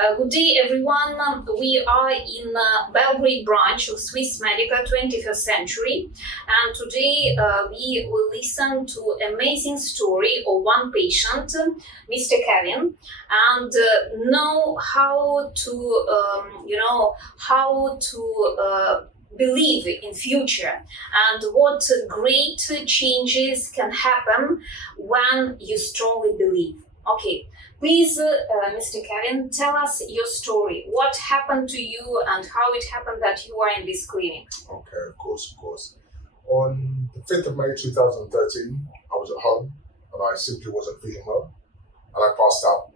Good day, everyone. We are in Belgrade branch of Swiss Medica 21st Century, and today we will listen to an amazing story of one patient, Mr. Kevin, and know how to, believe in future and what great changes can happen when you strongly believe. Okay, please, Mr. Kevin, tell us your story. What happened to you and how it happened that you are in this clinic? Okay, of course. On the 5th of May 2013, I was at home and I simply wasn't feeling well and I passed out.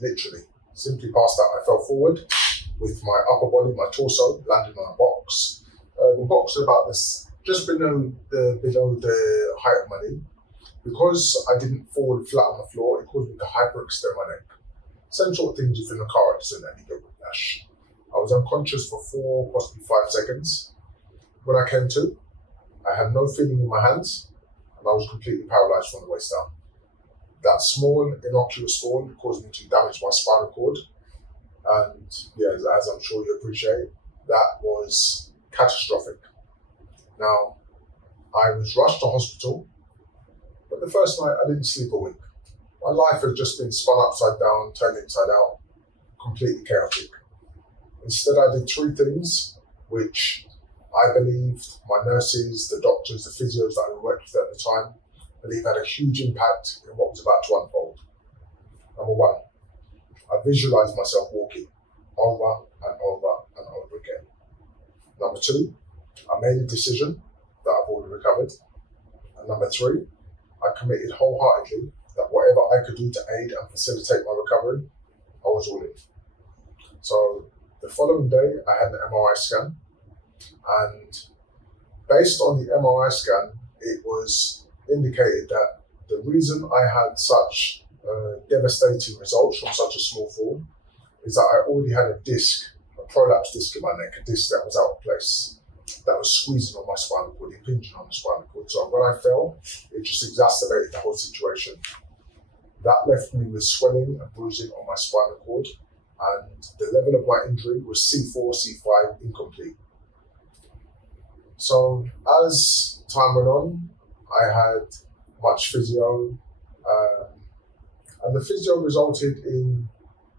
Literally, simply passed out. I fell forward with my upper body, my torso, landing on a box. The box was about this, just below the height of my knee. Because I didn't fall flat on the floor, it caused me to hyperextend my neck. Same sort of things if in a car accident and you get whiplash. I was unconscious for 4, possibly 5 seconds. When I came to, I had no feeling in my hands and I was completely paralyzed from the waist down. That small, innocuous fall caused me to damage my spinal cord. And yeah, as I'm sure you appreciate, that was catastrophic. Now, I was rushed to hospital. But the first night, I didn't sleep a wink. My life had just been spun upside down, turned inside out, completely chaotic. Instead, I did 3 things, which I believed my nurses, the doctors, the physios that I worked with at the time, believe had a huge impact in what was about to unfold. Number 1, I visualized myself walking over and over and over again. Number 2, I made a decision that I've already recovered. And number 3, I committed wholeheartedly that whatever I could do to aid and facilitate my recovery, I was all in. So the following day, I had an MRI scan, and based on the MRI scan, it was indicated that the reason I had such devastating results from such a small fall is that I already had a disc, a prolapse disc in my neck, a disc that was out of place, that was squeezing on my spinal cord, impinging on the spinal cord. So when I fell, it just exacerbated the whole situation. That left me with swelling and bruising on my spinal cord, and the level of my injury was C4, C5, incomplete. So as time went on, I had much physio, and the physio resulted in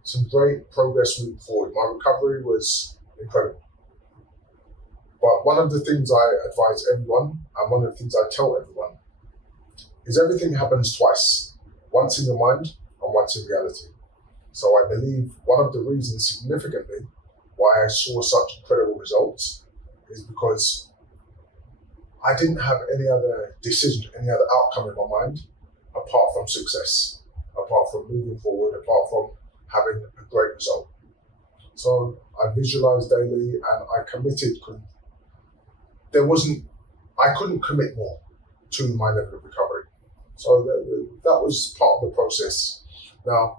some great progress moving forward. My recovery was incredible. But one of the things I advise everyone, and one of the things I tell everyone, is everything happens twice, once in your mind and once in reality. So I believe one of the reasons significantly why I saw such incredible results is because I didn't have any other decision, any other outcome in my mind, apart from success, apart from moving forward, apart from having a great result. So I visualized daily and I committed. I couldn't commit more to my level of recovery. So that was part of the process. Now,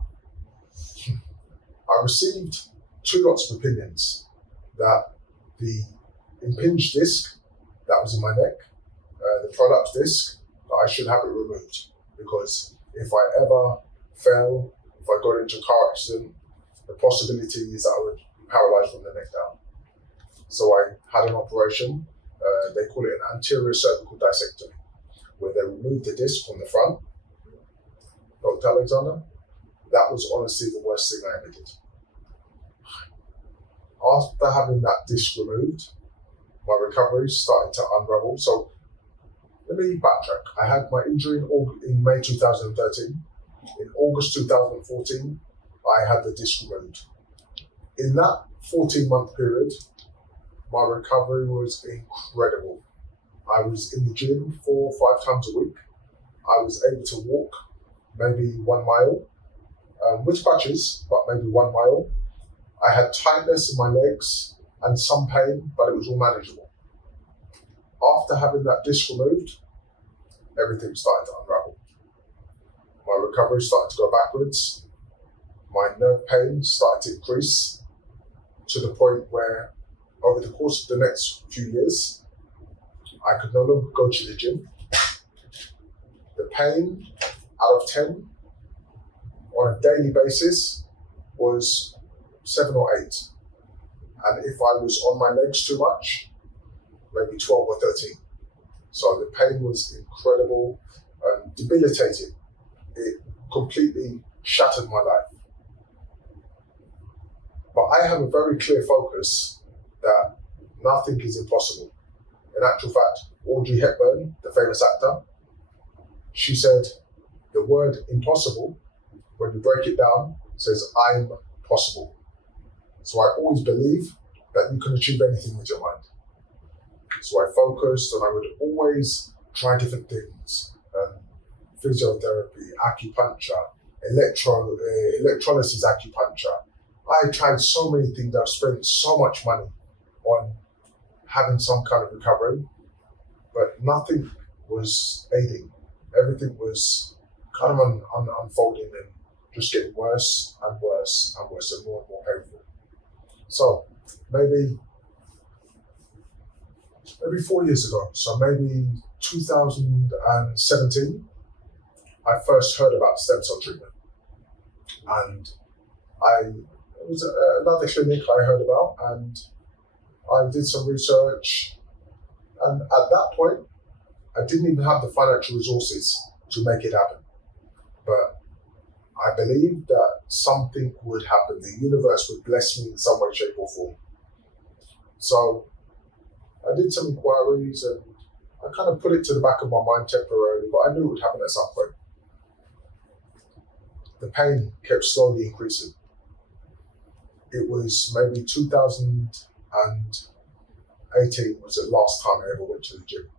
I received 2 lots of opinions that the impinged disc that was in my neck, the prolapse disc, that I should have it removed, because if I ever fell, if I got into a car accident, the possibility is that I would be paralyzed from the neck down. So I had an operation. They call it an anterior cervical dissectomy, where they remove the disc from the front. Dr. Alexander, that was honestly the worst thing I ever did. After having that disc removed, my recovery started to unravel. So let me backtrack. I had my injury in May 2013. In August 2014, I had the disc removed. In that 14-month period, my recovery was incredible. I was in the gym 4 or 5 times a week. I was able to walk maybe 1 mile, with crutches, but maybe 1 mile. I had tightness in my legs and some pain, but it was all manageable. After having that disc removed, everything started to unravel. My recovery started to go backwards. My nerve pain started to increase to the point where over the course of the next few years, I could no longer go to the gym. The pain out of 10 on a daily basis was 7 or 8. And if I was on my legs too much, maybe 12 or 13. So the pain was incredible and debilitating. It completely shattered my life. But I have a very clear focus that nothing is impossible. In actual fact, Audrey Hepburn, the famous actor, she said the word impossible, when you break it down, says I'm possible. So I always believe that you can achieve anything with your mind. So I focused and I would always try different things. Physiotherapy, acupuncture, electrolysis acupuncture. I tried so many things. I've spent so much money on having some kind of recovery, but nothing was aiding. Everything was kind of unfolding and just getting worse and worse and worse and more painful. So maybe 4 years ago, so maybe 2017, I first heard about stem cell treatment. And it was another clinic I heard about, and I did some research. And at that point, I didn't even have the financial resources to make it happen. But I believed that something would happen. The universe would bless me in some way, shape, or form. So I did some inquiries and I kind of put it to the back of my mind temporarily, but I knew it would happen at some point. The pain kept slowly increasing. It was maybe 2018 was the last time I ever went to the gym.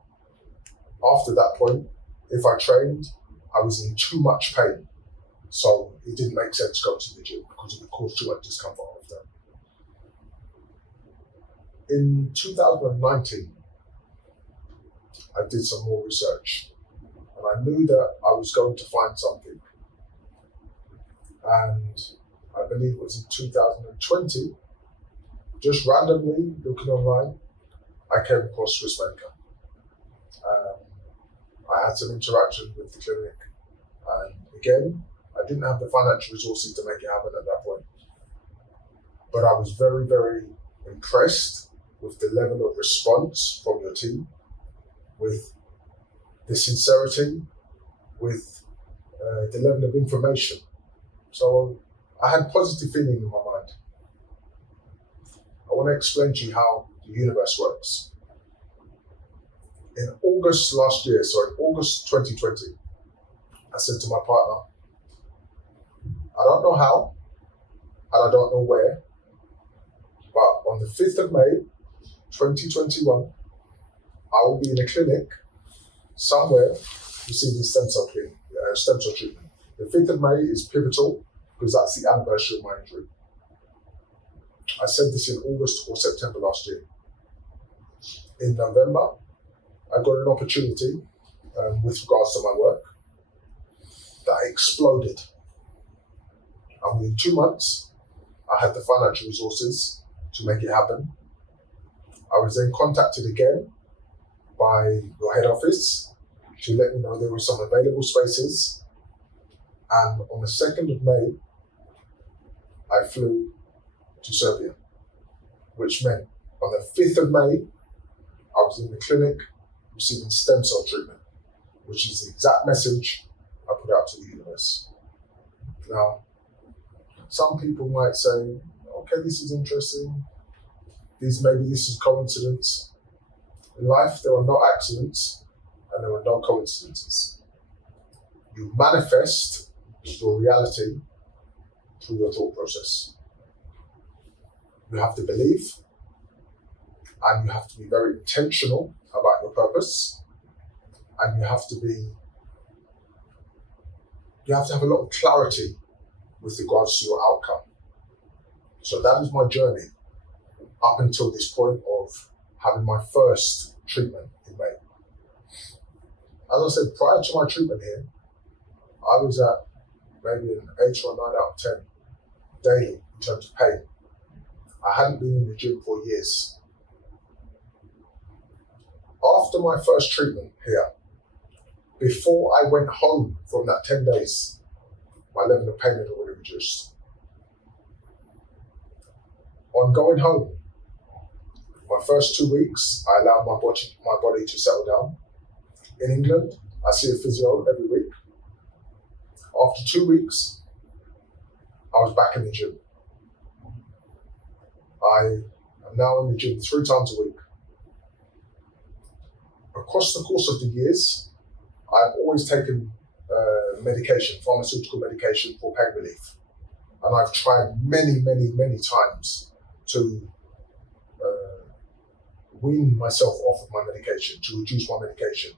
After that point, if I trained, I was in too much pain. So it didn't make sense going to the gym because it would cause too much discomfort after. In 2019, I did some more research and I knew that I was going to find something. And I believe it was in 2020, just randomly looking online, I came across Swiss Medica. I had some interaction with the clinic, and again, I didn't have the financial resources to make it happen at that point. But I was very, very impressed with the level of response from your team, with the sincerity, with the level of information. So I had positive feeling in my mind. I want to explain to you how the universe works. In August last year, so in August 2020, I said to my partner, I don't know how, and I don't know where, but on the 5th of May, 2021, I will be in a clinic somewhere receiving stem cell treatment. The 5th of May is pivotal because that's the anniversary of my injury. I said this in August or September last year. In November, I got an opportunity with regards to my work that exploded. And within 2 months, I had the financial resources to make it happen. I was then contacted again by your head office to let me know there were some available spaces. And on the 2nd of May, I flew to Serbia, which meant on the 5th of May, I was in the clinic receiving stem cell treatment, which is the exact message I put out to the universe. Now, some people might say, okay, this is interesting. Maybe this is coincidence. In life, there are no accidents and there are no coincidences. You manifest your reality through your thought process. You have to believe, and you have to be very intentional about your purpose, and you have to have a lot of clarity with regards to your outcome. So that is my journey up until this point of having my first treatment in May. As I said, prior to my treatment here, I was at maybe an 8 or 9 out of 10 daily in terms of pain. I hadn't been in the gym for years. After my first treatment here, before I went home from that 10 days, my level of pain had already reduced. On going home, my first 2 weeks, I allowed my body to settle down. In England, I see a physio every week. After 2 weeks, I was back in the gym. I am now in the gym 3 times a week. Across the course of the years, I've always taken medication, pharmaceutical medication for pain relief. And I've tried many times to wean myself off of my medication, to reduce my medication.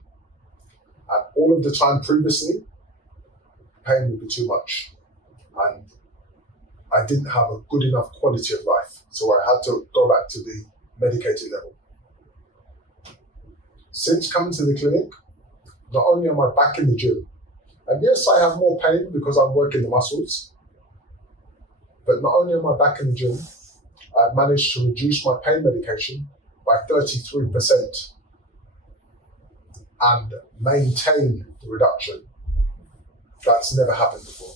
And all of the time previously, pain would be too much. And I didn't have a good enough quality of life. So I had to go back to the medicated level. Since coming to the clinic, not only am I back in the gym, and yes, I have more pain because I'm working the muscles, but not only am I back in the gym, I've managed to reduce my pain medication by 33% and maintain the reduction. That's never happened before.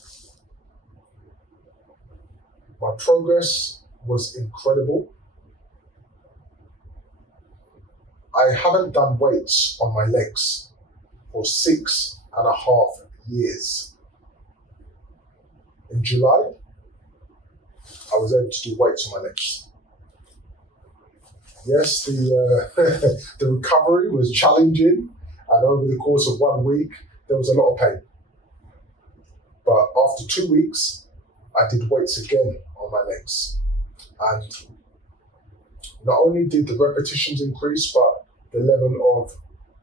My progress was incredible. I haven't done weights on my legs for 6.5 years. In July, I was able to do weights on my legs. Yes, the the recovery was challenging, and over the course of 1 week, there was a lot of pain. But after 2 weeks, I did weights again on my legs. And not only did the repetitions increase, but the level of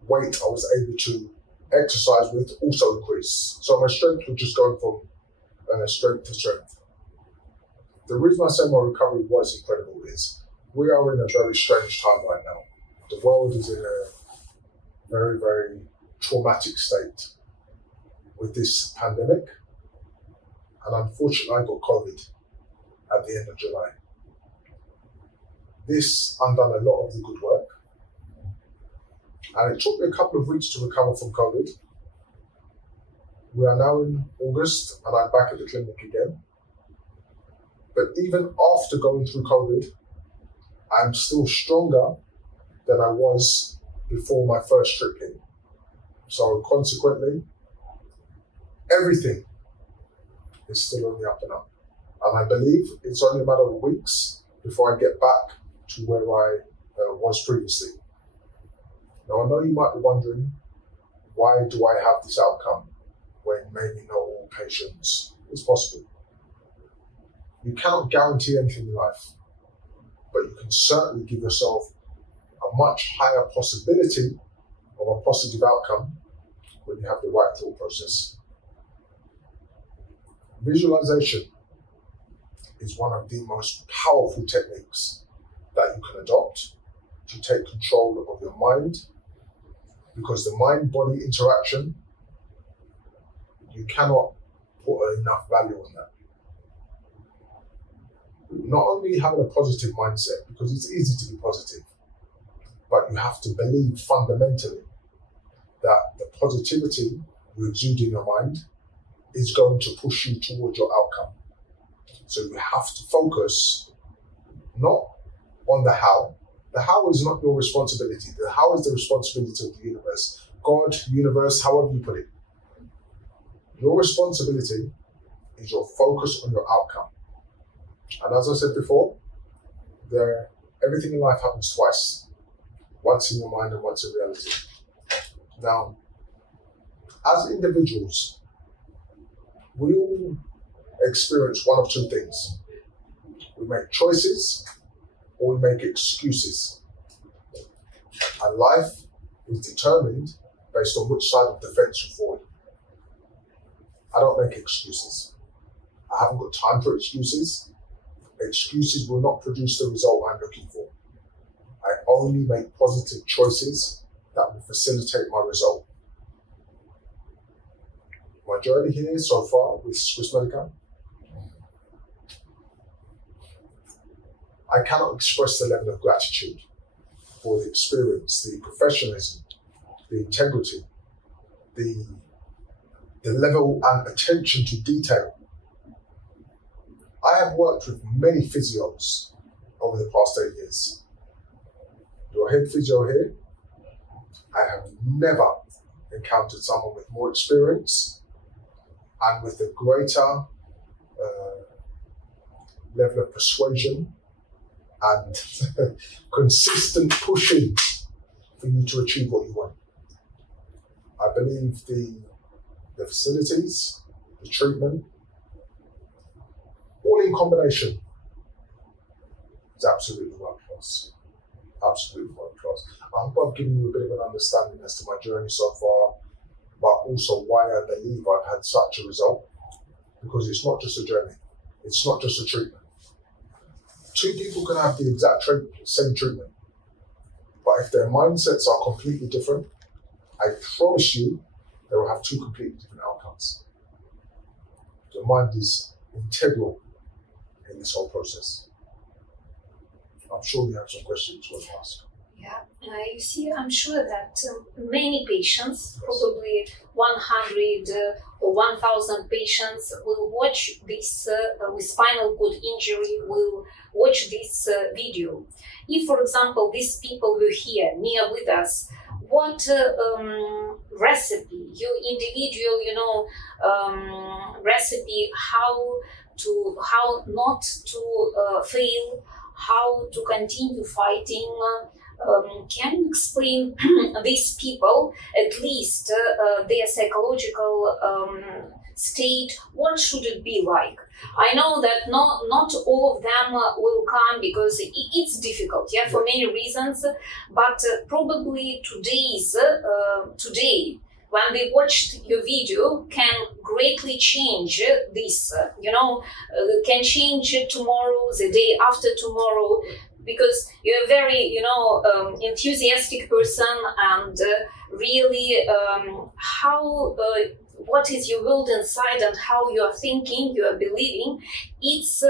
weight I was able to exercise with also increased. So my strength was just going from strength to strength. The reason I say my recovery was incredible is we are in a very strange time right now. The world is in a very traumatic state with this pandemic. And unfortunately, I got COVID at the end of July. This undone a lot of the good work. And it took me a couple of weeks to recover from COVID. We are now in August and I'm back at the clinic again. But even after going through COVID, I'm still stronger than I was before my first trip in. So consequently, everything is still on the up and up. And I believe it's only a matter of weeks before I get back to where I was previously. Now I know you might be wondering, why do I have this outcome when maybe not all patients is possible? You cannot guarantee anything in life, but you can certainly give yourself a much higher possibility of a positive outcome when you have the right thought process. Visualization is one of the most powerful techniques that you can adopt to take control of your mind, because the mind-body interaction, you cannot put enough value on that. Not only having a positive mindset, because it's easy to be positive, but you have to believe fundamentally that the positivity you exude in your mind is going to push you towards your outcome. So you have to focus not on the how. The how is not your responsibility. The how is the responsibility of the universe. God, universe, however you put it. Your responsibility is your focus on your outcome. And as I said before, everything in life happens twice. Once in your mind and once in reality. Now, as individuals, we all experience one of two things. We make choices or we make excuses. And life is determined based on which side of the fence you fall. I don't make excuses. I haven't got time for excuses. Excuses will not produce the result I'm looking for. I only make positive choices that will facilitate my result. My journey here so far with Swiss Medica, I cannot express the level of gratitude for the experience, the professionalism, the integrity, the level and attention to detail. I have worked with many physios over the past 8 years. Your head physio here, I have never encountered someone with more experience and with a greater level of persuasion and consistent pushing for you to achieve what you want. I believe the facilities, the treatment, all in combination is absolutely world class. Absolutely world class. I hope I've given you a bit of an understanding as to my journey so far, but also why I believe I've had such a result. Because it's not just a journey, it's not just a treatment. Two people can have the exact same treatment, but if their mindsets are completely different, I promise you they will have two completely different outcomes. The mind is integral in this whole process. I'm sure you have some questions you want to ask. Yeah, you see, I'm sure that many patients, probably 100 or 1,000 patients, will watch this with spinal cord injury, will watch this video. If, for example, these people were here near with us, what recipe, your individual, recipe, how not to fail, how to continue fighting. Can you explain these people, at least their psychological state? What should it be like? I know that not all of them will come because it's difficult, for many reasons. But probably today, when they watched your video, can greatly change this. Can change tomorrow, the day after tomorrow. Because you're a very, enthusiastic person, and really, what is your world inside and how you are thinking, you are believing, it's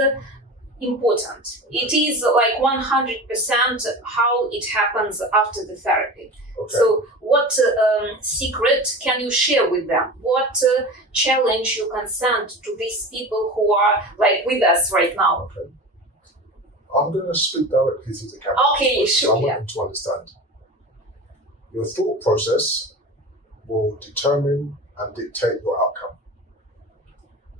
important. It is like 100% how it happens after the therapy. Okay. So, what secret can you share with them? What challenge you can send to these people who are like with us right now? Okay. I'm going to speak directly to the camera. Okay, sure. I want them to understand. Your thought process will determine and dictate your outcome.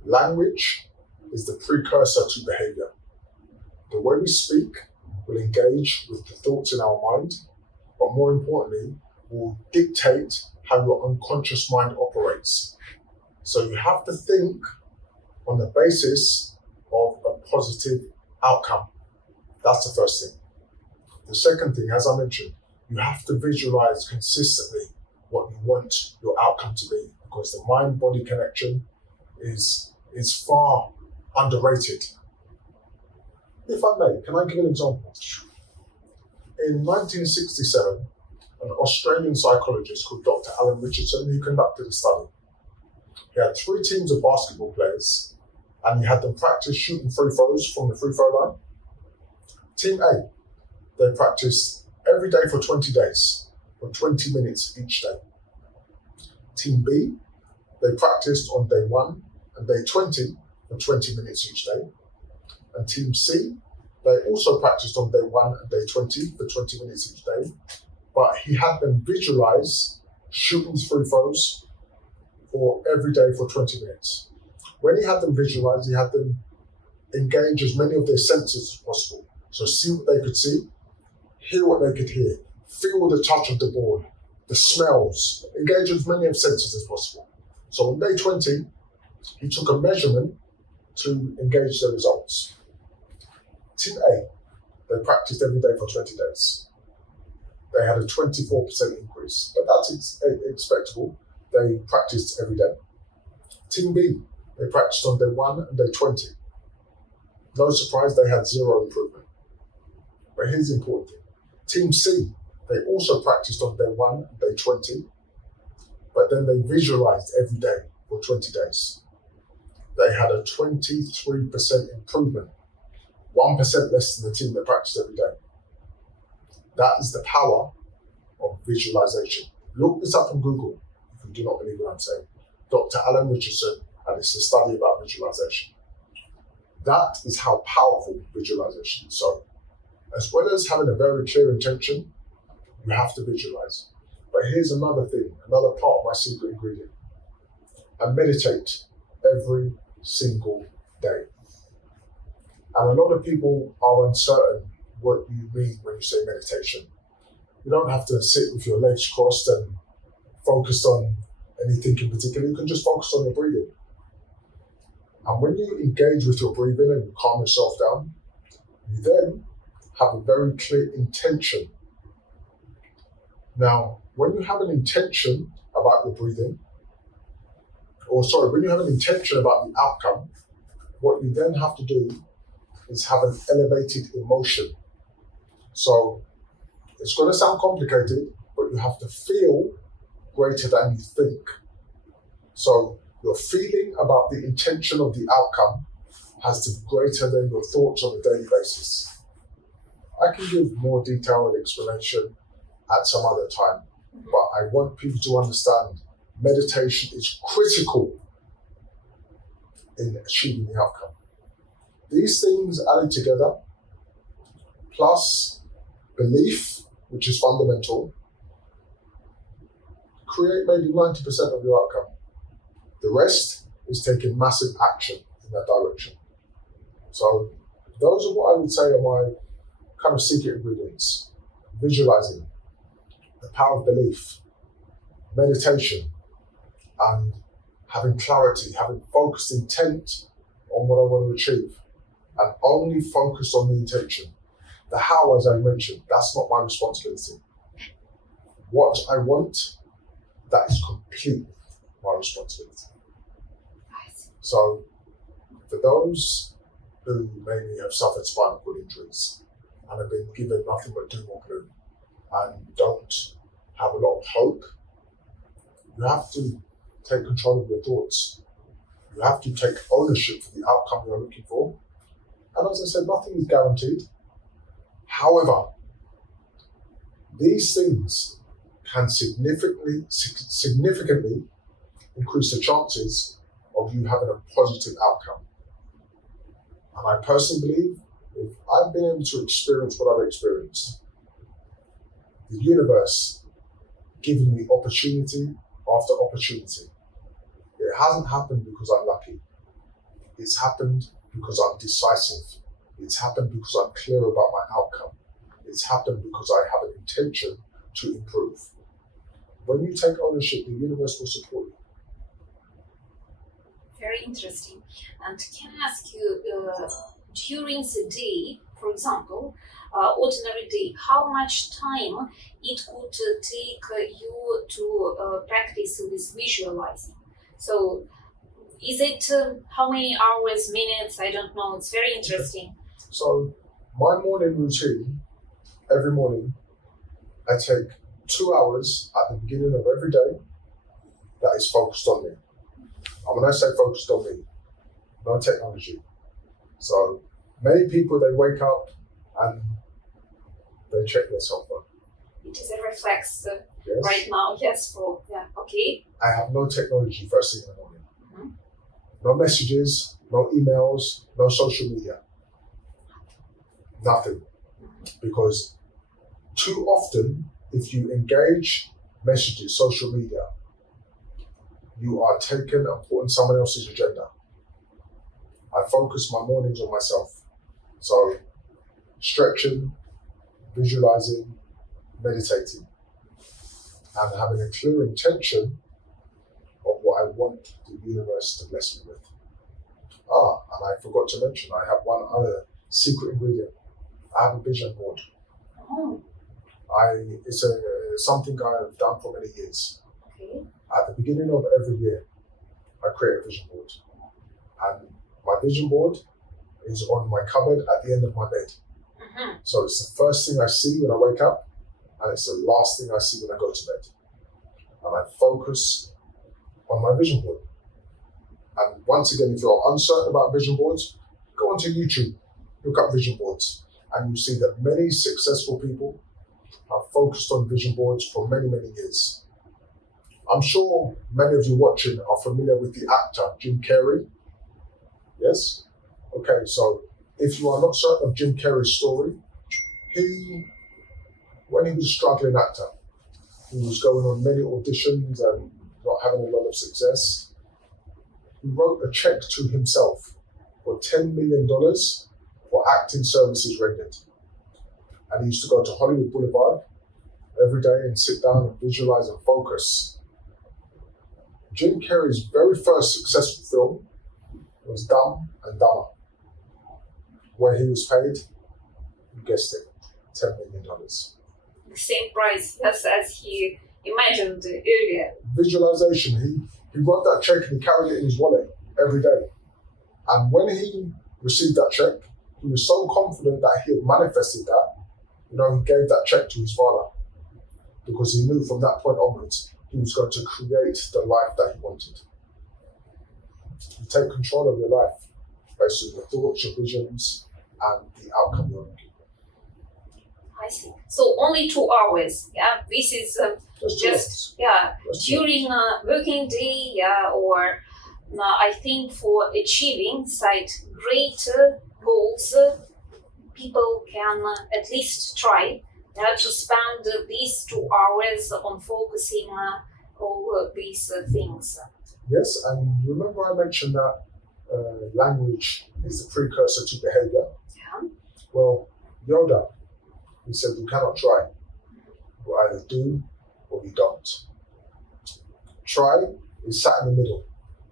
Language is the precursor to behavior. The way we speak will engage with the thoughts in our mind, but more importantly, will dictate how your unconscious mind operates. So you have to think on the basis of a positive outcome. That's the first thing. The second thing, as I mentioned, you have to visualize consistently what you want your outcome to be, because the mind-body connection is far underrated. If I may, can I give an example? In 1967, an Australian psychologist called Dr. Alan Richardson, he conducted a study. He had 3 teams of basketball players, and he had them practice shooting free throws from the free throw line. Team A, they practiced every day for 20 days, for 20 minutes each day. Team B, they practiced on day 1 and day 20 for 20 minutes each day. And Team C, they also practiced on day 1 and day 20 for 20 minutes each day. But he had them visualize shooting free throws for every day for 20 minutes. When he had them visualize, he had them engage as many of their senses as possible. So see what they could see, hear what they could hear, feel the touch of the ball, the smells, engage as many of senses as possible. So on day 20, he took a measurement to engage the results. Team A, they practiced every day for 20 days. They had a 24% increase, but that's expectable. They practiced every day. Team B, they practiced on day 1 and day 20. No surprise, they had 0 improvement. But here's the important thing. Team C, they also practiced on day 1 and day 20, but then they visualized every day for 20 days. They had a 23% improvement, 1% less than the team that practiced every day. That is the power of visualization. Look this up on Google if you do not believe what I'm saying. Dr. Alan Richardson, and it's a study about visualization. That is how powerful visualization is. So As well as having a very clear intention, you have to visualize. But here's another thing, another part of my secret ingredient. I meditate every single day. And a lot of people are uncertain what you mean when you say meditation. You don't have to sit with your legs crossed and focused on anything in particular. You can just focus on your breathing. And when you engage with your breathing and you calm yourself down, you then have a very clear intention. Now, when you have an intention about your breathing, when you have an intention about the outcome, what you then have to do is have an elevated emotion. So it's going to sound complicated, but you have to feel greater than you think. So your feeling about the intention of the outcome has to be greater than your thoughts on a daily basis. I can give more detailed explanation at some other time, but I want people to understand meditation is critical in achieving the outcome. These things added together, plus belief, which is fundamental, create maybe 90% of your outcome. The rest is taking massive action in that direction. So those are what I would say are my kind of secret ingredients. Visualizing, the power of belief, meditation, and having clarity, having focused intent on what I want to achieve, and only focus on the intention. The how, as I mentioned, that's not my responsibility. What I want, that is completely my responsibility. So, for those who maybe have suffered spinal cord injuries and have been given nothing but doom or gloom and don't have a lot of hope, you have to take control of your thoughts. You have to take ownership for the outcome you're looking for. And as I said, nothing is guaranteed. However, these things can significantly increase the chances of you having a positive outcome. And I personally believe if I've been able to experience what I've experienced, the universe giving me opportunity after opportunity, it hasn't happened because I'm lucky. It's happened because I'm decisive. It's happened because I'm clear about my outcome. It's happened because I have an intention to improve. When you take ownership, the universe will support you. Very interesting. And can I ask you, during the day, for example, ordinary day, how much time it could take you to practice with visualizing? So is it how many hours, minutes? I don't know. It's very interesting. So my morning routine, every morning, I take 2 hours at the beginning of every day that is focused on me. And when I say focused on me, no technology. So many people, they wake up and they check their cell phone. It is a reflex Yes. right now. Yes, okay. I have no technology first thing in the morning. Mm-hmm. No messages, no emails, no social media. Nothing. Because too often, if you engage messages, social media, you are taken and put on someone else's agenda. I focus my mornings on myself. So stretching, visualizing, meditating, and having a clear intention of what I want the universe to bless me with. And I forgot to mention, I have one other secret ingredient. I have a vision board. Oh. It's something I have done for many years. Okay. At the beginning of every year, I create a vision board. And my vision board is on my cupboard at the end of my bed. Mm-hmm. So it's the first thing I see when I wake up, and it's the last thing I see when I go to bed. And I focus on my vision board. And once again, if you're uncertain about vision boards, go onto YouTube, look up vision boards, and you see that many successful people have focused on vision boards for many, many years. I'm sure many of you watching are familiar with the actor Jim Carrey. Yes? Okay, so if you are not certain of Jim Carrey's story, When he was a struggling actor, he was going on many auditions and not having a lot of success. He wrote a check to himself for $10 million for acting services rendered. And he used to go to Hollywood Boulevard every day and sit down and visualize and focus. Jim Carrey's very first successful film was Dumb and Dumber, where he was paid, you guessed it, $10 million. The same price as he imagined earlier. Visualization, he wrote that check and he carried it in his wallet every day. And when he received that check, he was so confident that he had manifested that, he gave that check to his father because he knew from that point onwards he was going to create the life that he wanted. You take control of your life based on your thoughts, your visions, and the outcome you're looking for. I see. So only 2 hours. Yeah, this is just during a working day. Yeah, or I think for achieving great goals, people can at least try to spend these 2 hours on focusing all these things. Yes, and remember I mentioned that language is the precursor to behavior. Yeah. Well, Yoda, he said you cannot try. You either do or you don't. Try is sat in the middle.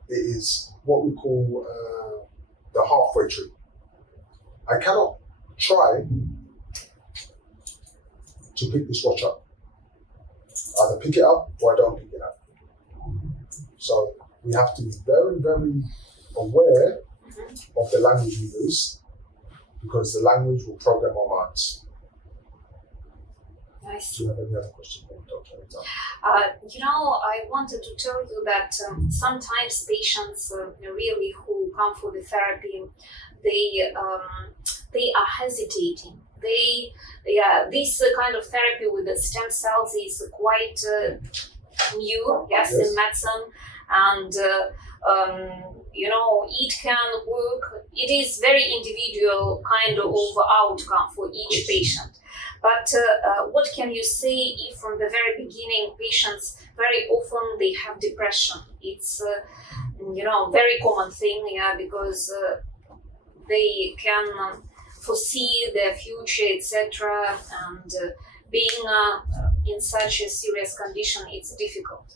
It is what we call the halfway tree. I cannot try to pick this watch up. Either pick it up or I don't pick it up. So we have to be very, very aware of the language we use because the language will program our minds. Nice. Do you have any other questions? I wanted to tell you that sometimes patients really who come for the therapy, they are hesitating. This kind of therapy with the stem cells is quite new, yes, in medicine, and it can work. It is very individual kind of outcome for each patient. But what can you say if from the very beginning patients very often they have depression? It's very common thing, because they can foresee their future, etc. And being in such a serious condition, it's difficult.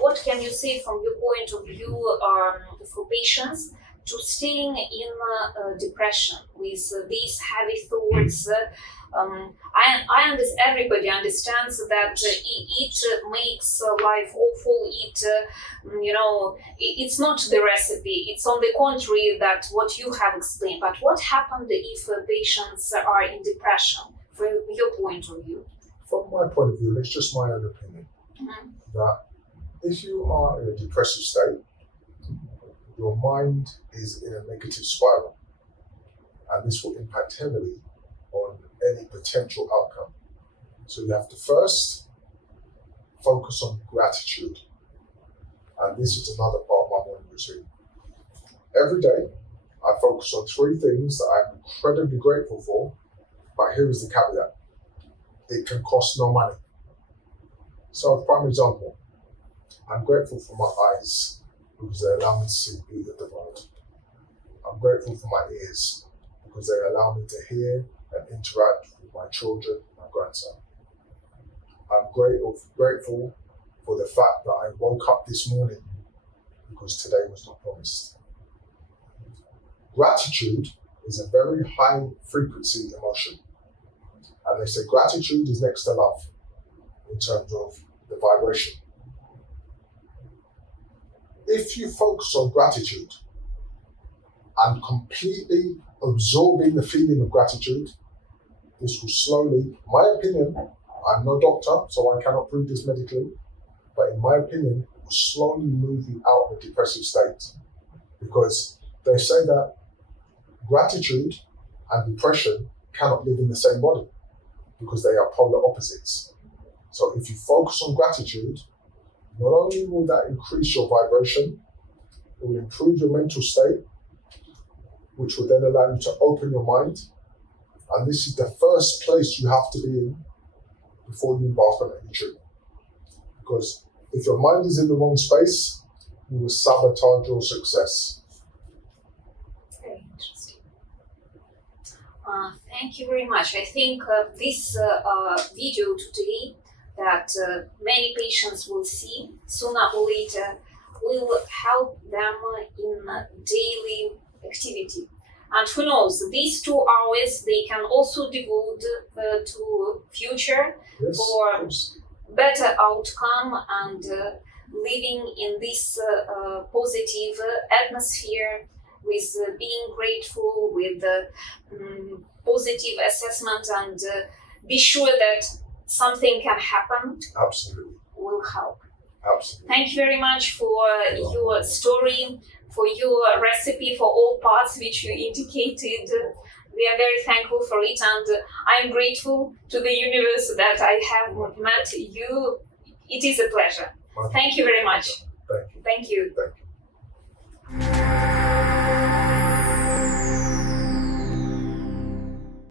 What can you say from your point of view for patients to staying in depression with these heavy thoughts? Everybody understands that it makes life awful. It's not the recipe. It's on the contrary that what you have explained. But what happened if patients are in depression, from your point of view? From my point of view, it's just my own opinion, that if you are in a depressive state, your mind is in a negative spiral, and this will impact heavily on any potential outcome. So you have to first focus on gratitude, and this is another part of my morning routine. Every day, I focus on 3 things that I'm incredibly grateful for, but here is the caveat. It can cost no money. So, prime example, I'm grateful for my eyes because they allow me to see the beauty of the world. I'm grateful for my ears because they allow me to hear and interact with my children, my grandson. I'm grateful for the fact that I woke up this morning because today was not promised. Gratitude is a very high frequency emotion. And they say gratitude is next to love in terms of the vibration. If you focus on gratitude and completely absorbing the feeling of gratitude, this will slowly, my opinion, I'm no doctor, so I cannot prove this medically, but in my opinion, it will slowly move you out of a depressive state. Because they say that gratitude and depression cannot live in the same body, because they are polar opposites. So if you focus on gratitude, not only will that increase your vibration, it will improve your mental state, which will then allow you to open your mind And this is the first place you have to be in before you embark on any treatment. Because if your mind is in the wrong space, you will sabotage your success. Very interesting. Thank you very much. I think this video today that many patients will see sooner or later will help them in daily activity. And who knows, these 2 hours they can also devote to future Yes, for of course. better outcome and living in this positive atmosphere with being grateful, with positive assessment, and be sure that something can happen Absolutely. will help. Absolutely. Thank you very much for your story, for your recipe, for all parts which you indicated. We are very thankful for it, and I'm grateful to the universe that I have met you. It is a pleasure. Thank you very much. Thank you. Thank you. Thank you.